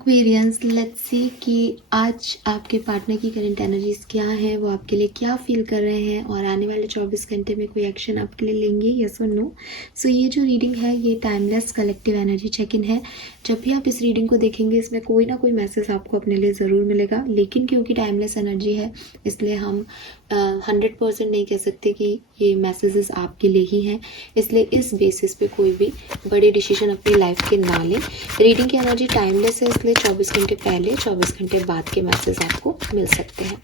Aquarians, let's see कि आज आपके पार्टनर की करंट एनर्जीज क्या है, वो आपके लिए क्या फील कर रहे हैं और आने वाले 24 घंटे में कोई एक्शन आपके लिए लेंगे, यस और नो। सो ये जो रीडिंग है ये timeless collective energy check in है। जब भी आप इस रीडिंग को देखेंगे इसमें कोई ना कोई मैसेज आपको अपने लिए ज़रूर मिलेगा, लेकिन क्योंकि टाइमलेस एनर्जी है इसलिए हम 100% नहीं कह सकते कि ये मैसेजेस आपके लिए ही हैं। इसलिए इस बेसिस पे कोई भी बड़े डिसीजन अपनी लाइफ के ना लें। रीडिंग की एनर्जी टाइमलेस है इसलिए 24 घंटे पहले 24 घंटे बाद के मैसेज आपको मिल सकते हैं।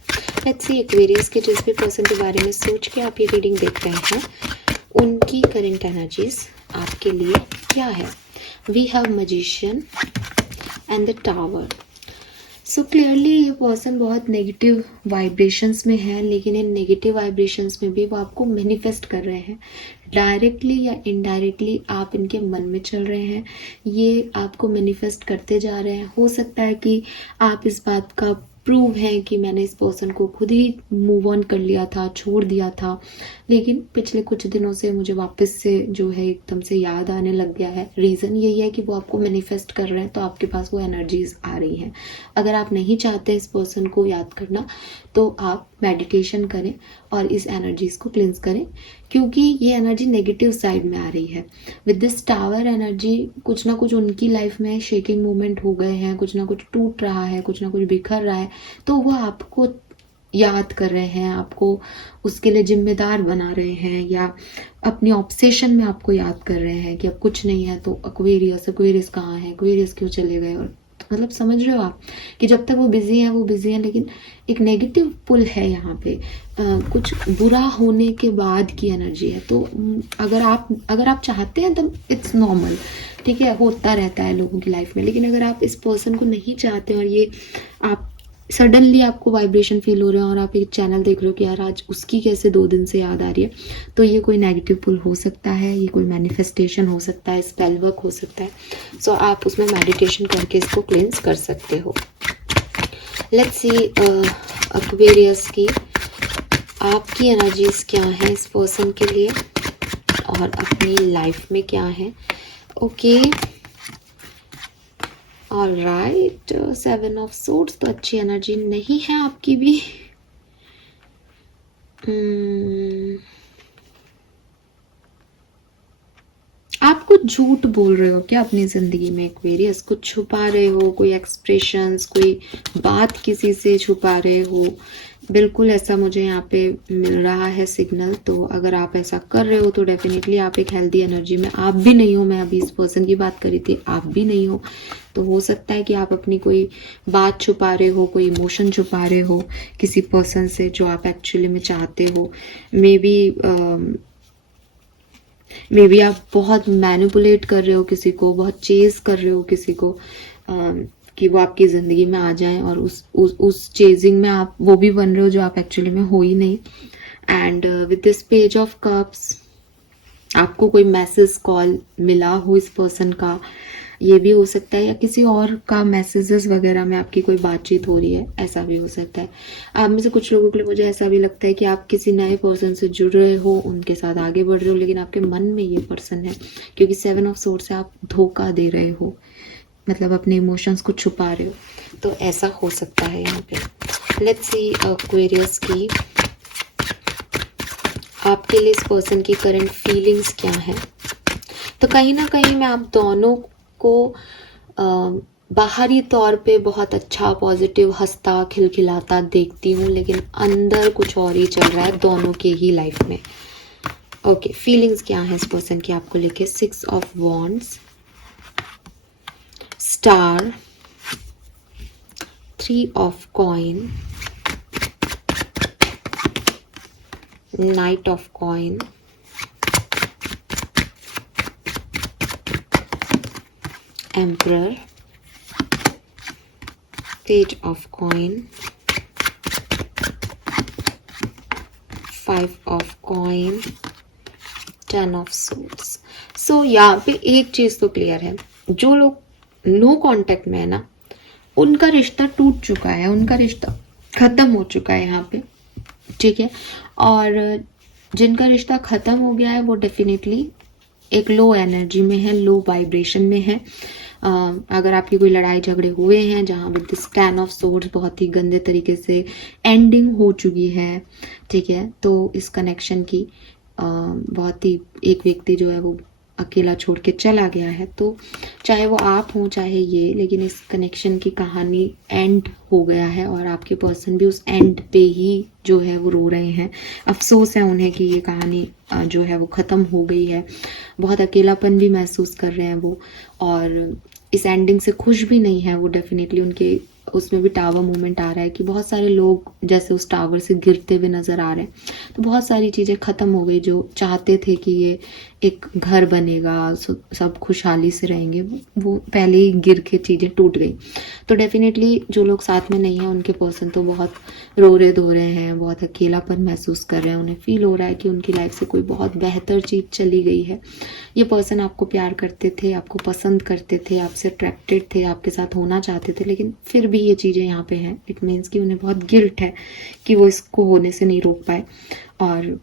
लेट्स सी एक्वेरियस के जिस भी पर्सन के बारे में सोच के आप ये रीडिंग देख रहे हैं उनकी करंट एनर्जीज आपके लिए क्या है। We have magician and the tower. So clearly ये पर्सन बहुत नेगेटिव वाइब्रेशंस में है, लेकिन इन नेगेटिव वाइब्रेशंस में भी वो आपको मैनिफेस्ट कर रहे हैं। डायरेक्टली या इनडायरेक्टली आप इनके मन में चल रहे हैं, ये आपको मैनिफेस्ट करते जा रहे हैं। हो सकता है कि आप इस बात का प्रूव है कि मैंने इस पर्सन को खुद ही मूव ऑन कर लिया था, छोड़ दिया था, लेकिन पिछले कुछ दिनों से मुझे वापस से जो है एकदम से याद आने लग गया है। रीज़न यही है कि वो आपको मैनिफेस्ट कर रहे हैं, तो आपके पास वो एनर्जीज आ रही हैं। अगर आप नहीं चाहते इस पर्सन को याद करना तो आप मेडिटेशन करें और इस एनर्जीज को क्लिंस करें, क्योंकि ये एनर्जी नेगेटिव साइड में आ रही है। विद दिस टावर एनर्जी कुछ ना कुछ उनकी लाइफ में शेकिंग मूवमेंट हो गए हैं, कुछ ना कुछ टूट रहा है, कुछ ना कुछ बिखर रहा है, तो वो आपको याद कर रहे हैं, आपको उसके लिए जिम्मेदार बना रहे हैं, या अपनी ऑब्सेशन में आपको याद कर रहे हैं कि अब कुछ नहीं है तो एक्वेरियस कहाँ है, एक्वेरियस क्यों चले गए। और मतलब समझ रहे हो आप कि जब तक वो बिजी हैं, लेकिन एक नेगेटिव पुल है यहाँ पे। कुछ बुरा होने के बाद की एनर्जी है। तो अगर आप चाहते हैं तब इट्स नॉर्मल, ठीक है, होता रहता है लोगों की लाइफ में। लेकिन अगर आप इस पर्सन को नहीं चाहते और ये आप सडनली आपको वाइब्रेशन फील हो रहा है और आप एक चैनल देख रहे हो कि यार आज उसकी कैसे 2 दिन से याद आ रही है, तो ये कोई नेगेटिव पुल हो सकता है, ये कोई मैनिफेस्टेशन हो सकता है, स्पेल वर्क हो सकता है। सो आप उसमें मेडिटेशन करके इसको क्लेंस कर सकते हो। लेट्स सी एक्वेरियस की आपकी एनर्जीज क्या है इस पर्सन के लिए और अपनी लाइफ में क्या है। ओके, ऑलराइट, 7 ऑफ सोर्ड्स, तो अच्छी एनर्जी नहीं है आपकी भी। आप कुछ झूठ बोल रहे हो क्या अपनी जिंदगी में एक्वेरियस? कुछ छुपा रहे हो, कोई एक्सप्रेशंस, कोई बात किसी से छुपा रहे हो। बिल्कुल ऐसा मुझे यहाँ पे मिल रहा है सिग्नल। तो अगर आप ऐसा कर रहे हो तो डेफिनेटली आप एक हेल्दी एनर्जी में आप भी नहीं हो। मैं अभी इस पर्सन की बात करी थी, आप भी नहीं हो। तो हो सकता है कि आप अपनी कोई बात छुपा रहे हो, कोई इमोशन छुपा रहे हो किसी पर्सन से जो आप एक्चुअली में चाहते हो। मे बी आप बहुत मैनिपुलेट कर रहे हो किसी को, बहुत चेज कर रहे हो किसी को, कि वो आपकी ज़िंदगी में आ जाएं, और उस चेजिंग में आप वो भी बन रहे हो जो आप एक्चुअली में हो ही नहीं। And with this page of cups आपको कोई मैसेज कॉल मिला हो इस पर्सन का, ये भी हो सकता है, या किसी और का मैसेजेस वगैरह में आपकी कोई बातचीत हो रही है, ऐसा भी हो सकता है। आप में से कुछ लोगों के लिए मुझे ऐसा भी लगता है कि आप किसी नए पर्सन से जुड़ रहे हो, उनके साथ आगे बढ़ रहे हो, लेकिन आपके मन में ये पर्सन है, क्योंकि 7 ऑफ सोर्ड्स से आप धोखा दे रहे हो, मतलब अपने इमोशंस को छुपा रहे हो। तो ऐसा हो सकता है यहाँ पे। लेट्स सी एक्वेरियस की आपके लिए इस पर्सन की करंट फीलिंग्स क्या है। तो कहीं ना कहीं मैं आप दोनों को बाहरी तौर पे बहुत अच्छा, पॉजिटिव, हंसता खिलखिलाता देखती हूँ, लेकिन अंदर कुछ और ही चल रहा है दोनों के ही लाइफ में। ओके, फीलिंग्स क्या है इस पर्सन की आपको लेके। 6 of wands, star, 3 of coin, knight of coin, emperor, page of coin, 5 of coin, 10 of swords. So यहाँ पे एक चीज तो क्लियर है, जो लोग नो कांटेक्ट में है ना, उनका रिश्ता टूट चुका है, उनका रिश्ता खत्म हो चुका है यहाँ पे, ठीक है। और जिनका रिश्ता खत्म हो गया है वो डेफिनेटली एक लो एनर्जी में है, लो वाइब्रेशन में है। अगर आपकी कोई लड़ाई झगड़े हुए हैं जहाँ विद दिस 10 ऑफ सोर्ड्स बहुत ही गंदे तरीके से एंडिंग हो चुकी है, ठीक है, तो इस कनेक्शन की बहुत ही एक व्यक्ति जो है वो अकेला छोड़ के चला गया है, तो चाहे वो आप हो चाहे ये, लेकिन इस कनेक्शन की कहानी एंड हो गया है और आपके पर्सन भी उस एंड पे ही जो है वो रो रहे हैं। अफसोस है उन्हें कि ये कहानी जो है वो ख़त्म हो गई है। बहुत अकेलापन भी महसूस कर रहे हैं वो, और इस एंडिंग से खुश भी नहीं है वो। डेफिनेटली उनके उसमें भी टावर मूवमेंट आ रहा है कि बहुत सारे लोग जैसे उस टावर से गिरते हुए नज़र आ रहे हैं। तो बहुत सारी चीज़ें ख़त्म हो गई। जो चाहते थे कि ये एक घर बनेगा, सब खुशहाली से रहेंगे, वो पहले ही गिर के चीज़ें टूट गई। तो डेफिनेटली जो लोग साथ में नहीं हैं उनके पर्सन तो बहुत रो रहे धो रहे हैं, बहुत अकेलापन महसूस कर रहे हैं। उन्हें फील हो रहा है कि उनकी लाइफ से कोई बहुत बेहतर चीज़ चली गई है। ये पर्सन आपको प्यार करते थे, आपको पसंद करते थे, आपसे अट्रैक्टेड थे, आपके साथ होना चाहते थे, लेकिन फिर भी ये चीज़ें यहाँ पे हैं। इट मीन्स कि उन्हें बहुत गिल्ट है कि वो इसको होने से नहीं रोक पाए और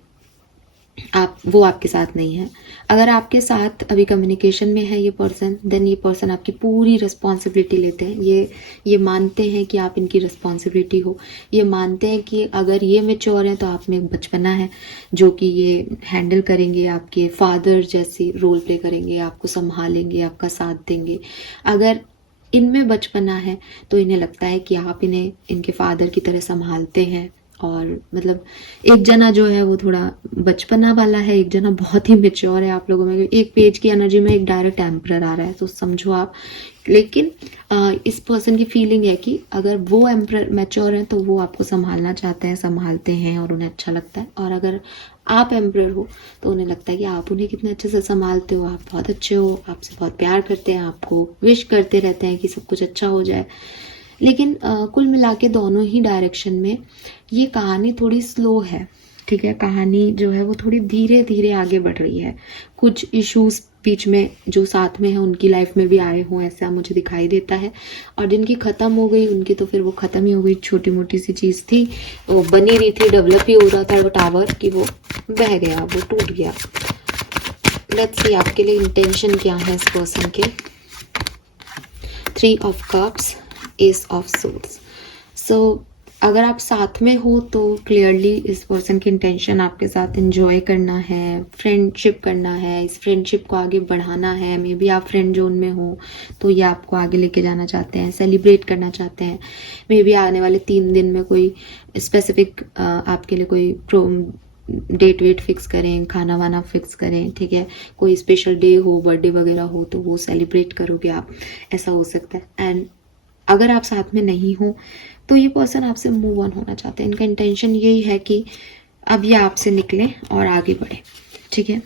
वो आपके साथ नहीं है। अगर आपके साथ अभी कम्युनिकेशन में है ये पर्सन, देन ये पर्सन आपकी पूरी रिस्पॉन्सिबिलिटी लेते हैं। ये मानते हैं कि आप इनकी रिस्पॉन्सिबिलिटी हो। ये मानते हैं कि अगर ये मैच्योर हैं तो आप में एक बचपना है जो कि ये हैंडल करेंगे, आपके फादर जैसी रोल प्ले करेंगे, आपको संभालेंगे, आपका साथ देंगे। अगर इनमें बचपना है तो इन्हें लगता है कि आप इन्हें इनके फादर की तरह संभालते हैं। और मतलब एक जना जो है वो थोड़ा बचपना वाला है, एक जना बहुत ही मेच्योर है आप लोगों में। एक पेज की एनर्जी में एक डायरेक्ट एम्परर आ रहा है, तो समझो आप। लेकिन इस पर्सन की फीलिंग है कि अगर वो एम्परर मैच्योर है तो वो आपको संभालना चाहते हैं, संभालते हैं और उन्हें अच्छा लगता है। और अगर आप एम्परर हो तो उन्हें लगता है कि आप उन्हें कितने अच्छे से संभालते हो, आप बहुत अच्छे हो, आपसे बहुत प्यार करते हैं, आपको विश करते रहते हैं कि सब कुछ अच्छा हो जाए। लेकिन कुल मिला के दोनों ही डायरेक्शन में ये कहानी थोड़ी स्लो है, ठीक है। कहानी जो है वो थोड़ी धीरे धीरे आगे बढ़ रही है। कुछ इश्यूज बीच में जो साथ में है उनकी लाइफ में भी आए हों, ऐसा मुझे दिखाई देता है। और जिनकी ख़त्म हो गई उनकी तो फिर वो ख़त्म ही हो गई। छोटी मोटी सी चीज़ थी, वो बनी रही थी, डेवलप ही हो रहा था वो टावर, कि वो बह गया, वो टूट गया। लेट्स सी आपके लिए इंटेंशन क्या है इस पर्सन के। 3 of cups, ace of swords. So अगर आप साथ में हो तो क्लियरली इस पर्सन की इंटेंशन आपके साथ एंजॉय करना है, फ्रेंडशिप करना है, इस फ्रेंडशिप को आगे बढ़ाना है। मे बी आप फ्रेंड जोन में हो तो ये आपको आगे लेके जाना चाहते हैं, सेलिब्रेट करना चाहते हैं। मे बी आने वाले 3 दिन में कोई स्पेसिफिक आपके लिए कोई डेट वेट फिक्स करें, खाना वाना फिक्स करें, ठीक है। कोई स्पेशल डे हो, बर्थडे वगैरह हो तो वो सेलिब्रेट करोगे आप, ऐसा हो सकता है। एंड अगर आप साथ में नहीं हो तो ये पर्सन आपसे मूव ऑन होना चाहते हैं। इनका इंटेंशन यही है कि अब ये आपसे निकले और आगे बढ़े, ठीक है।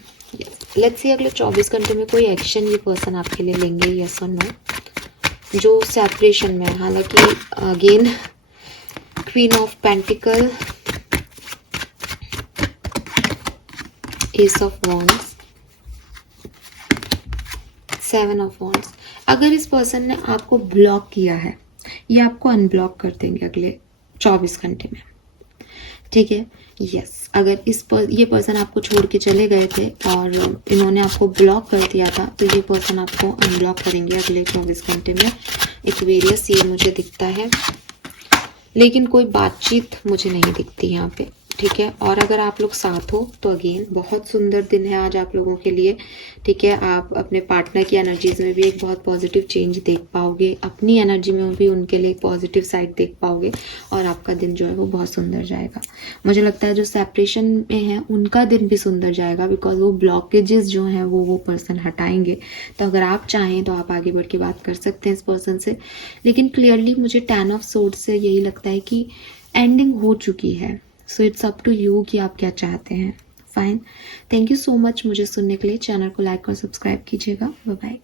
लेट्स सी अगले 24 घंटे में कोई एक्शन ये पर्सन आपके लिए लेंगे, यस और नो। जो सेपरेशन में, हालांकि again queen of pentacle, S of wands, 7 of wands. अगर इस पर्सन ने आपको ब्लॉक किया है, ये आपको अनब्लॉक कर देंगे अगले 24 घंटे में, ठीक है। यस, अगर ये पर्सन आपको छोड़ के चले गए थे और इन्होंने आपको ब्लॉक कर दिया था तो ये पर्सन आपको अनब्लॉक करेंगे अगले 24 घंटे में। एक्वेरियस ये मुझे दिखता है, लेकिन कोई बातचीत मुझे नहीं दिखती यहाँ पे, ठीक है। और अगर आप लोग साथ हो तो अगेन बहुत सुंदर दिन है आज आप लोगों के लिए, ठीक है। आप अपने पार्टनर की एनर्जीज में भी एक बहुत पॉजिटिव चेंज देख पाओगे, अपनी एनर्जी में भी उनके लिए एक पॉजिटिव साइड देख पाओगे और आपका दिन जो है वो बहुत सुंदर जाएगा। मुझे लगता है जो सेपरेशन में है उनका दिन भी सुंदर जाएगा, बिकॉज वो ब्लॉकेजेस जो हैं वो पर्सन हटाएंगे। तो अगर आप चाहें तो आप आगे बढ़ के बात कर सकते हैं इस पर्सन से। लेकिन क्लियरली मुझे 10 ऑफ सोर्ड्स से यही लगता है कि एंडिंग हो चुकी है। So it's up to you कि आप क्या चाहते हैं। Fine, thank you so much मुझे सुनने के लिए। चैनल को लाइक और सब्सक्राइब कीजिएगा। Bye bye.